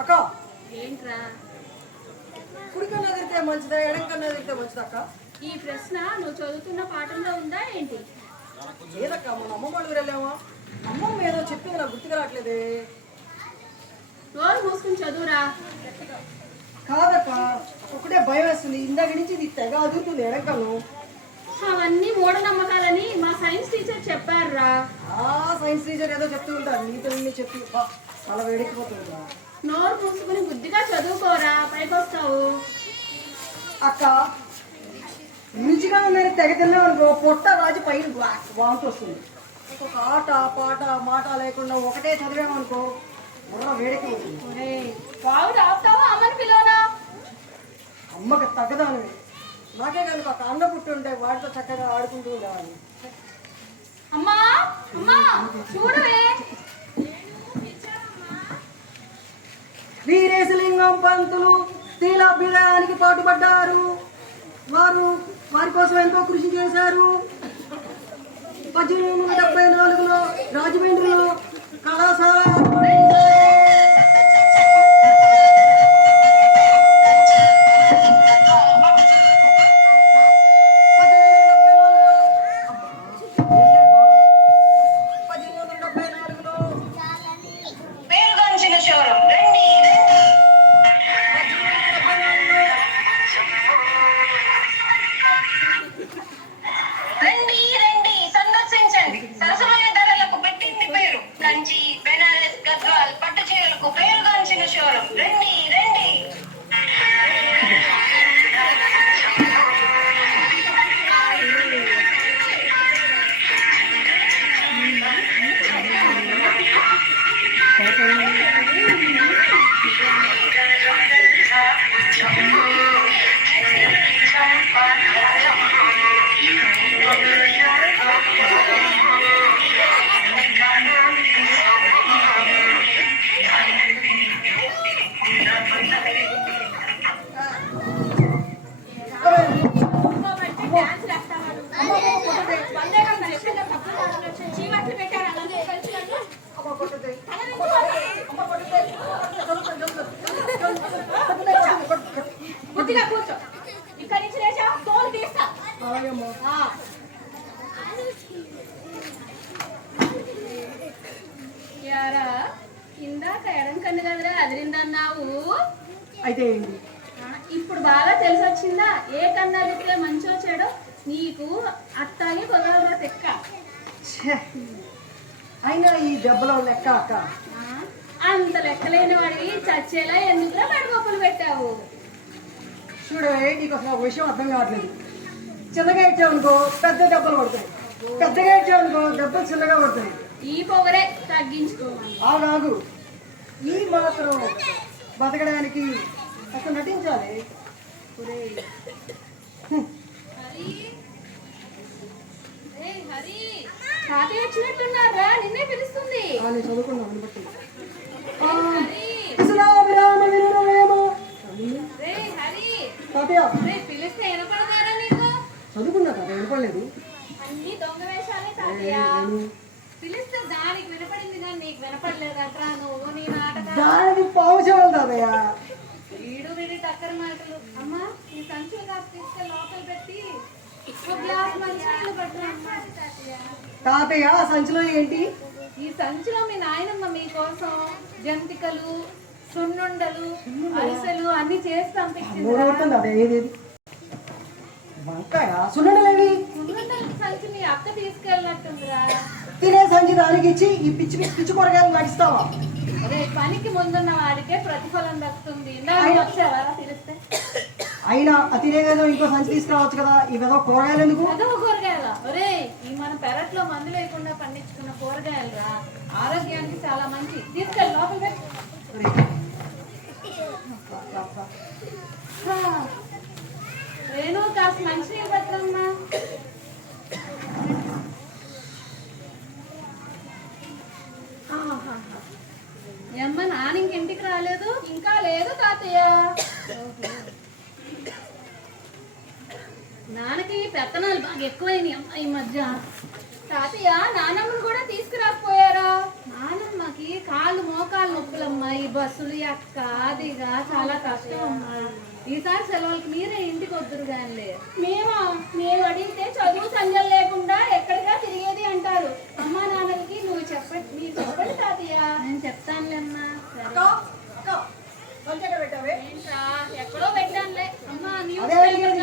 అక్క ఏంట్రా? కుడి కన్నా తిరిగితే మంచిదా ఎడం కన్నా తిరిగితే మంచిదా అక్క? ఈ ప్రశ్న నువ్వు చదువుతున్న పాఠంలో ఉందా ఏంటి? లేదక్క మన అమ్మమ్మ వాళ్ళు వెళ్ళామా, అమ్మమ్మ ఏదో చెప్పింది నాకు గుర్తుకు రావట్లేదే. రోజు మూసుకుని చదువురా. కాదక్క ఒకటే భయం వేస్తుంది, ఇందాక నుంచి ఇది తెగ అదుగుతుంది ఎడంకను. అవన్నీ మూఢనమ్మకాలని మా సైన్స్ టీచర్ చెప్పారురా. సైన్స్ టీచర్ ఏదో చెప్తూ ఉంటారు, నీతో చెప్పి అలా వేడెక్కిపోతుందా. నోరు మూసుకుని బుద్ధిగా చదువుకోరా, పైకి వస్తావు. అక్క రుచిగా ఉందని తెగ తిన్నామనుకో పొట్ట రాజు పైన వాంతి వస్తుంది. ఒక ఆట పాట మాట లేకుండా ఒకటే చదివామనుకో వేడెక్కిపోతుంది. బావుడు ఆపుతావా? అమ్మని పిలవనా? అమ్మకి తగ్గదానివి, నాకే కనుక ఒక అన్న పుట్టి ఉంటే వాటితో చక్కగా ఆడుకుంటూ ఉండేవాడిని. అమ్మా అమ్మా చూడవే. వీరేశలింగం పంతులు శీలాభ్యుదయానికి పాటుపడ్డారు. వారి కోసం ఎంతో కృషి చేశారు. 1874లో రాజమండ్రిలో కళాశాల కూర్చో. ఇక్కడి నుంచి లేచా తోలు తీస్తా. యారా ఇందాక ఎడం కన్ను కదరా అదిరిందన్నావు, అయితే ఇప్పుడు బాగా తెలిసి వచ్చిందా? ఏ కన్నా అదిరితే మంచో చెడో నీకు అట్టాగే కుదరదురా తెక్క. అయినా ఈ దెబ్బలో లెక్క అక్క. అంత లెక్కలేని వాడివి చచ్చేలా ఎందుకురా పడిగొప్పలు పెట్టావు? చూడవే, నీకు అసలు విషయం అర్థం కావట్లేదు. చిన్నగా ఇచ్చావనుకో పెద్ద దెబ్బలు పడతాయి, పెద్దగా ఇచ్చావనుకో దెబ్బలు చిన్నగా పడతాయి. ఈ పొగరే తగ్గించుకోవాలి. ఆగు, ఈ మాత్రం బతకడానికి అసలు నటించాలి. తాతయ్య వచ్చినట్టున్నారా? నిన్నే పిలుస్తుంది. చదువుకున్నాను బట్టి పిలిస్తే వినపడతారా నీకు? చదువుకున్నా కదా, వినపడలేదు. అన్ని దొంగ వేషాలే తాతయ్య. పిలిస్తే దానికి వినపడింది కానీ నీకు వినపడలేదట్రా. నువ్వు నీ నాటకం దానికి పావుచేవాళ్ళు తాతయ్య. వీడి టక్కర మాటలు. అమ్మా ఈ సంచులు కాస్త తీసుకెళ్ళి లోపల పెట్టి గ్లాస్ మంచినీళ్ళు పట్టరా. తాతయ్య ఆ సంచిలో ఏంటి? ఈ సంచిలో మీ నాయనమ్మ మీకోసం జంతికలు, సున్నుండలు, అరిసెలు అన్ని చేసి పంపించింది. వంకాయ సున్నుండలేవి? సున్నుండల సంచి మీ అక్క తీసుకెళ్ళినట్టుందిరా. తినే సంచి దానికి ఇచ్చి ఈ పిచ్చి పిచ్చి కూరగాయలు నడిస్తావా? అదే పనికి ముందున్న వాడికే ప్రతిఫలం దక్కుతుంది. వచ్చేవారా తెలిస్తే? అయినా తినేదేదో ఇంకో సంచి తీసుకురావచ్చు కదా, ఇవేదో కూరగాయలు ఎందుకు? అదో కూరగాయల? ఒరే ఈ మన పెరట్లో మందు లేకుండా పండించుకున్న కూరగాయలు రా, ఆరోగ్యానికి చాలా మంచి. తీసుకెళ్ళి లోపల పెట్టి. రేణు కాస్త మంచినీళ్ళు పట్టరమ్మా. ఏమ్మ నాన్న ఇంటికి రాలేదు? ఇంకా లేదు తాతయ్య. నాన్నకి పెత్తనాలు బాగా ఎక్కువైనాయి అమ్మ ఈ మధ్య. తాతయ్య నానమ్మను కూడా తీసుకురాకపోయారా? నానమ్మకి కాళ్ళు మోకాలు నొప్పులమ్మా. ఈ బస్సులు ఎక్క అదిగా చాలా కష్టం అమ్మా. ఈసారి సెలవులకి మీరే ఇంటికి వద్దురు కానీ. మేము అడిగితే చదువు సంజలు లేకుండా ఎక్కడిగా తిరిగేది అంటారు. అమ్మా నాన్నలకి మీరు చెప్పండి తాతయ్య. నేను చెప్తానులేమ్మా. అక్క, అక్క, సంచి ఎక్కడ పెట్టావే? ఏంట్రా ఎక్కడో పెట్టానులే. అమ్మా అదే అడిగేది.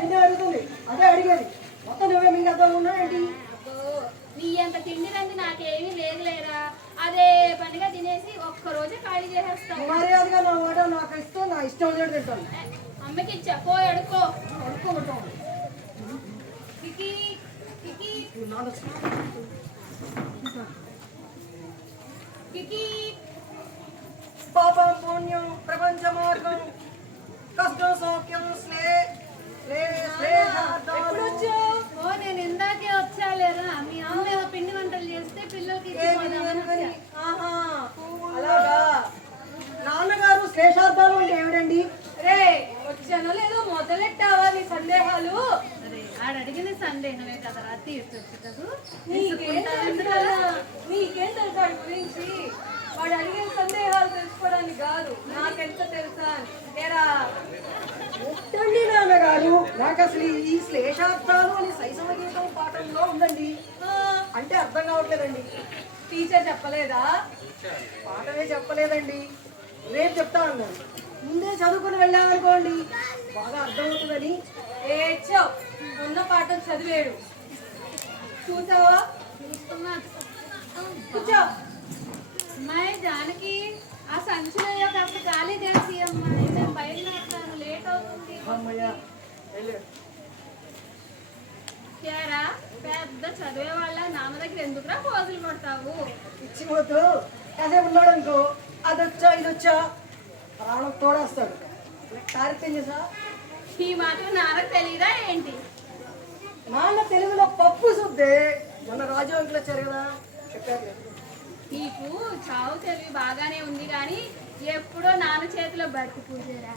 నిన్నే అడుగుతుంది. అదే అడిగేది. మొత్తం నువ్వే మీకు అర్థం ఉన్నా ఏంటి? నీ అంత తిండి రంది నాకేమీ లేదులేరా. అదే పనిగా తినేసి ఒక్కరోజే ఖాళీ చేసేస్తావు. మర్యాదగా నా మాట నాకు ఇస్తూ నా ఇష్టం వచ్చేది తింటాను. అమ్మకి పోయి అడుక్కో. అడుక్కోమంటాను. కికి కికి కికి పాపం పుణ్యం ప్రపంచ మార్గం కష్టం సౌఖ్యం ఓ నేను ఇందాకే వచ్చాలేరా. మీ అమ్మ ఏదో పిండి వంటలు చేస్తే పిల్లలకి ఇచ్చిపోదామని వచ్చా. అలాగా నాన్నగారు శ్లేషార్థాలు అంటే ఏమిటండి? రే వచ్చానో లేదో మొదలెట్టావా నీ సందేహాలు? అరే ఆడు అడిగిన సందేహమే కదరా తీర్చొచ్చు కదా. నీకేం తెలుసు వాడి గురించి? వాడు అడిగిన సందేహాలు తెలుసుకోవడానికి కాదు, నాకెంత తెలుసా నేరా. ఒట్టండి నాన్నగారు, నాకు అసలు ఈ శ్లేషార్థాలు అని శైశవ గీతం పాఠంలో ఉందండి. అంటే అర్థం కావట్లేదండి. టీచర్ చెప్పలేదా? పాఠమే చెప్పలేదండి. రేపు చెప్తా అన్నాను. ముందే చదువుకుని వెళ్ళామనుకోండి బాగా అర్థమవుతుందని. ఏడ్చో ఉన్న పాఠం చదివేడు. చూసావా? చూస్తున్నా. కూర్చో. అమ్మాయి జానకి ఆ సంచిలో కాస్త ఖాళీ చేసి అమ్మాయి. నేను బయలుదేరుతాను, లేట్ అవుతుంది. అమ్మయ్య వెళ్ళు. కేరా పెద్ద చదివే వాళ్ళ నాన్న దగ్గర ఎందుకురా పోజులు పడతావు? ఇచ్చిపోతూ కాసేపు ఉన్నాడు అనుకో, అది వచ్చా ఇది వచ్చా ప్రాణం తోడేస్తాడు. కార్యక్రమం చేసా ఈ మాత్రం నాన్నకు తెలియదా ఏంటి? నాన్న తెలుగులో పప్పు శుద్ధే. మొన్న రాజు అంకులు వచ్చారు కదా, చెప్పారు. నీకు చావు తెలివి బాగానే ఉంది కానీ ఎప్పుడో నాన్న చేతిలో బట్టి పూజేరా.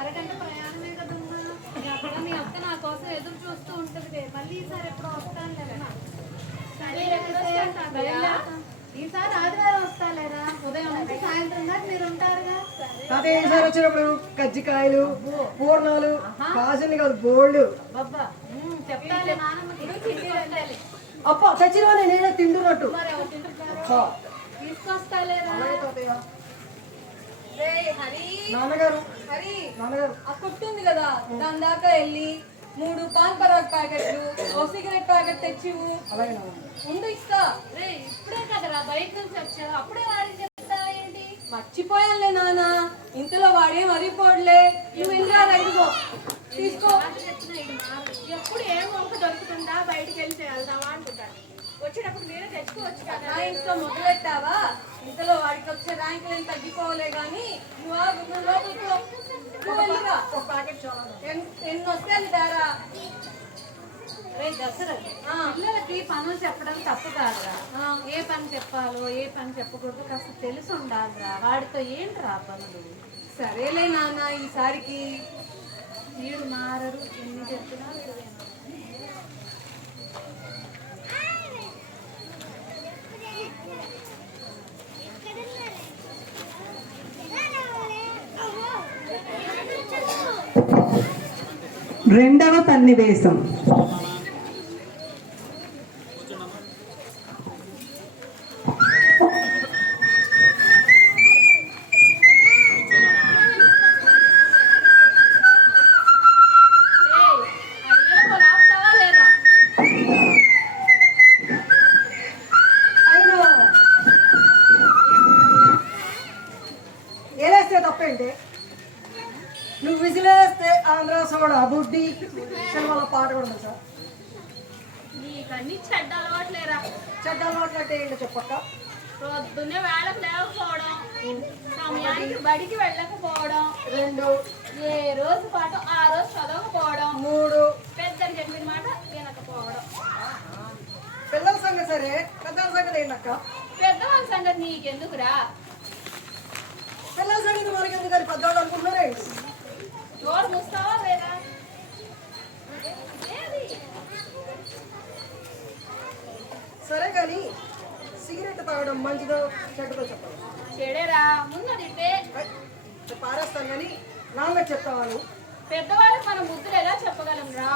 అరగంట ప్రయాణమే కదమ్మా. ఎప్పుడో మీ అక్క నా కోసం ఎదురు చూస్తూ ఉంటుంది. మళ్ళీ ఈసారి ఎప్పుడో వస్తాను లేమ్మా. ఈసారి ఆదివారం వస్తాలేరా. ఉదయం నుంచి సాయంత్రం దాకా మీరు ఉంటారుగా. తాతయ్య ఈసారి వచ్చినప్పుడు కజ్జికాయలు పూర్ణాలు కాజుని కాదు బోల్డ్. బాబా చెప్తాలే నాన్నమ్మకి. అప్ప చచ్చిన నేనే తింటున్నట్టు. మరి ఎవరు తింటున్నారు? అబ్బా, తీసుకొస్తాలేరా. అలాగే తాతయ్య. హరి నాన్నగారు హరి నాన్నగారు ఆ కొట్టు ఉంది కదా, దాని దాకా వెళ్ళి 3 పాన్ పరాగ్ ప్యాకెట్లు, ఓ సిగరెట్ ప్యాకెట్ తెచ్చివు. అలాగే నాన్న. ముందు ఇస్తా. రే ఇప్పుడే కదరా బయట నుంచి వచ్చావు, అప్పుడే వాడికి చెప్తా ఏంటి? మర్చిపోయానులే నాన్న, ఇంతలో వాడే మరిపోడులే. నువ్వు ఇంద్రా రైతుకో తీసుకో. ఎప్పుడు ఏం వంక దొరుకుతుందా బయటికి వెళ్ళి వెళ్దామా అనుకుంటాను. వచ్చేటప్పుడు మీరే తెచ్చుకోవచ్చు కదా. సైన్స్తో మొదలెట్టావా? ఇంతలో వాడికి వచ్చే ర్యాంకులు ఏం తగ్గిపోలే గానీ నువ్వు ఆ గుమ్మడి లోపలికి పో. నువ్వు వెళ్ళిరా. ఒక ప్యాకెట్ చాలా. ఎన్ని వస్తే అని దారా. రే దసరథ్, పిల్లలకి పనులు చెప్పడం తప్పు కాదురా. ఏ పని చెప్పాలో ఏ పని చెప్పకూడదు కాస్త తెలిసి ఉండాలిరా. వాడితో ఏంట్రా పనులు? సరేలే నాన్న, ఈసారికి వీడు మారరు, ఎన్ని చెప్పినా వీడు. రెండవ సన్నివేశం. అయినా ఏలేస్తే తప్పేంటి? నువ్వు విసిలేస్తే ఆంధ్ర సోడా బుడ్డి సినిమాలో పాట కూడా ఉంది సార్. నీకన్నీ చెడ్డ అలవాట్లేరా. చెడ్డ అలవాట్లంటే ఏంటో చెప్పక్క. పొద్దున్నే వేళకు లేకపోవడం, సమయానికి బడికి వెళ్ళకపోవడం, 2 ఏ రోజు పాటు ఆ రోజు చదవకపోవడం, 3 పెద్దలు చెప్పిన మాట వినకపోవడం. పిల్లల సంగతి సరే, పెద్దల సంగతి అక్క. పెద్దవాళ్ళ సంగతి నీకెందుకురా? పిల్లల సంగతి మనకెందుకు కానీ పెద్దవాళ్ళు అనుకుంటున్నారే. నోరు మూస్తావా లేదా? ఏది? సరే కానీ సిగరెట్ తాగడం మంచిదో చెడ్డదో చెప్పాలి. చెడేరా ముందు తింటే పారేస్తాను కానీ నాన్నకు చెప్తావా నువ్వు? పెద్దవాళ్ళకి మనం ముద్దులు ఎలా చెప్పగలం రా?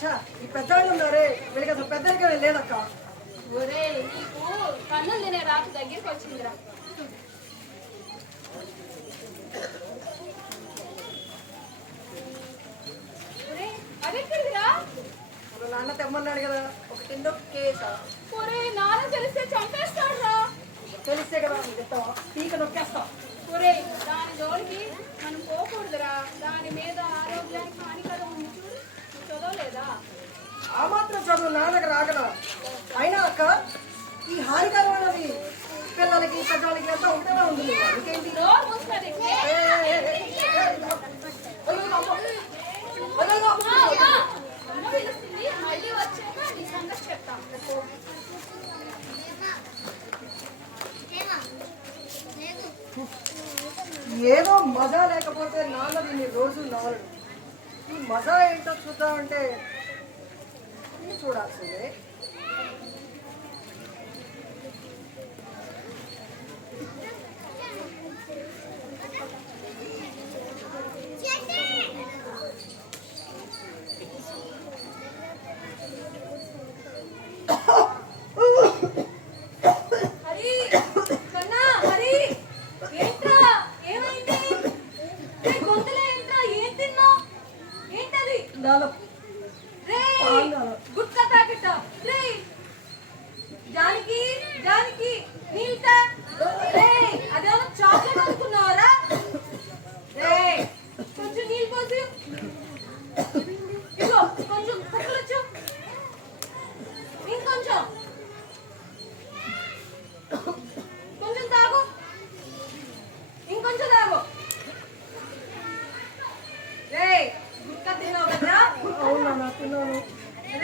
ఛా, ఈ పెద్దవాళ్ళు ఉన్నారే వీళ్ళకి అసలు పెద్దరికే లేదక్క. ఒరే నీకు కన్నులు తినే రాకు దగ్గరికి వచ్చిందిరా. ఒరే అదెక్కడిదిరా? ఇప్పుడు నాన్న తెమ్మన్నాడు కదా, ఒక కింద కేసా. ఒరే నాన్న తెలిస్తే చంపేస్తాడు రా. తెలిస్తే కదా నీకు చెప్తావా? పీక నొక్కేస్తా. ఒరే దాని జోలికి మనం పోకూడదురా. దాని మీద ఆరోగ్యానికి హానికరం ఉంది చూడు. నువ్వు చదవలేదా? ఆ మాత్రం చదువు నాన్నకు రాగల. అయినా అక్క ఈ హానికరమైనది పిల్లలకి పెద్దవాళ్ళకి అంతా ఉంటేనే ఉంది. ఇంకేంటి? నోరు మూసుకొని ఏ, ఏ, ఏ, ఏ, ఏ, అయ్యో, అమ్మ. అయ్యో, అమ్మ. అమ్మ పిలుస్తుంది. మళ్ళీ వచ్చాక నీ సంగతి చెప్తాం. ఏదో మజా లేకపోతే నాన్న దీన్ని రోజు నవలడు. ఈ మజా ఏంటో చూద్దామంటే చూడాల్సిందే. హరి కన్నా హరి ఏంట్రా ఏమైంది? గొంతులో ఏంట్రా? ఏం తిన్నావు? ఏంటది? రే గుట్కా ప్యాకెట్ రే. జానకి జానకి నీల్తా రే. అదేమో చాక్లెట్ అనుకున్నావరా? రే కొంచెం నీళ్ళు పోసి ఇదిగో కొంచెం పట్టుకొచ్చు. ఇంకొంచెం కొంచెం తాగు. ఇంకొంచెం తాగు. రే గుట్కా తిన్నావు కదా? అవునా నా తిన్నాను.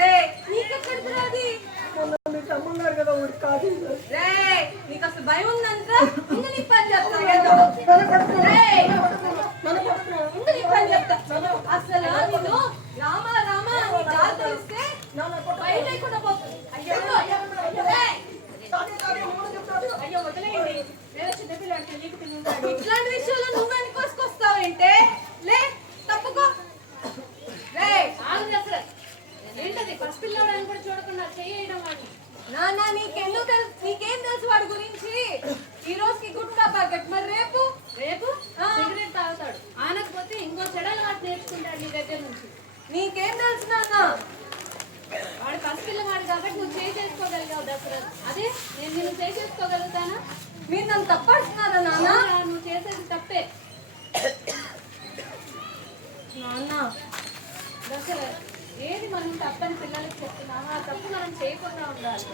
రే నీకెక్కడికి రాది? మొన్న మీ తమ్మున్నారు కదా ఊరికి కాదు. రే నీకు అసలు భయం ఉందంట. ముందు నీ పని చెప్తా. ముందు నీ పని చెప్తా. అసలు నేను రామా రామా అని గాలి తెలిస్తే భయం లేకుండా పోతుంది. అయ్యో అయ్యో వదిలేయండి. లేదా చిన్నపిల్లాడు తెలియక తిన్నాడు. ఇట్లాంటి విషయంలో నువ్వు వెనుకొసుకొస్తావేంటే? లే తప్పుకో. రే ఆగు అసలు. ఏంటది పసిపిల్లాడు అని కూడా చూడకుండా చేయడం వాడిని. నాన్న నీకెందుకు తెలుసు? నీకేం తెలుసు వాడి గురించి? ఈ రోజుకి గుట్కా ప్యాకెట్, మరి రేపు రేపు సిగరెట్ తాగుతాడు. ఆనకపోతే ఇంకో చెడలు వాటి నేర్చుకుంటాడు నీ దగ్గర నుంచి. నీకేం తెలుసు నాన్న? వాడు పసిపిల్లవాడు కాబట్టి నువ్వు చేయి చేసుకోగలిగావు దసరథ్. అదే నేను నిన్ను చేయి చేసుకోగలుగుతానా? మీరు నన్ను తప్పడుతున్నారా నాన్న? నువ్వు చేసేది తప్పే నాన్న. దసరథ్ ఏది మనం తప్పని పిల్లలకి చెప్తున్నామో ఆ తప్పు మనం చేయకుండా ఉండాలి.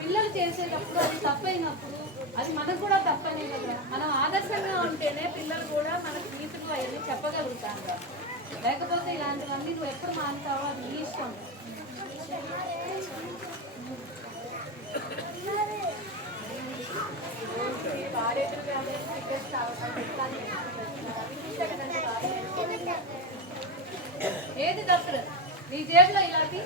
పిల్లలు చేసేటప్పుడు అది తప్పైనప్పుడు అది మనకు కూడా తప్పనే కదా. మనం ఆదర్శంగా ఉంటేనే పిల్లలు కూడా మనకు నీతులు అవన్నీ చెప్పగలుగుతారు. లేకపోతే ఇలాంటివన్నీ నువ్వు ఎప్పుడు మానుతావో అది నీ ఇష్టం. ఏది దసరథ్ నీ జేబులో ఇలాంటి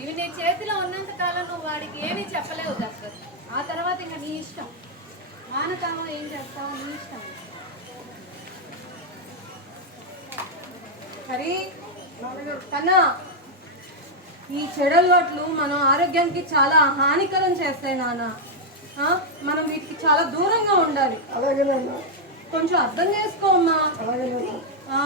ఇవి నీ చేతిలో ఉన్నంత కాలం నువ్వు వాడికి ఏమీ చెప్పలేవు దసరథ్. ఆ తర్వాత ఇంకా నీ ఇష్టం. మానతావో ఏం చేస్తావో నీ ఇష్టం. హరి కన్నా ఈ చెడలవాట్లు మన ఆరోగ్యానికి చాలా హానికరం చేస్తాయి నాన్న. మనం వీటికి చాలా దూరంగా ఉండాలి. అలాగేనన్నా. కొంచెం అర్థం చేసుకోమ్మా. అలాగేనన్నా.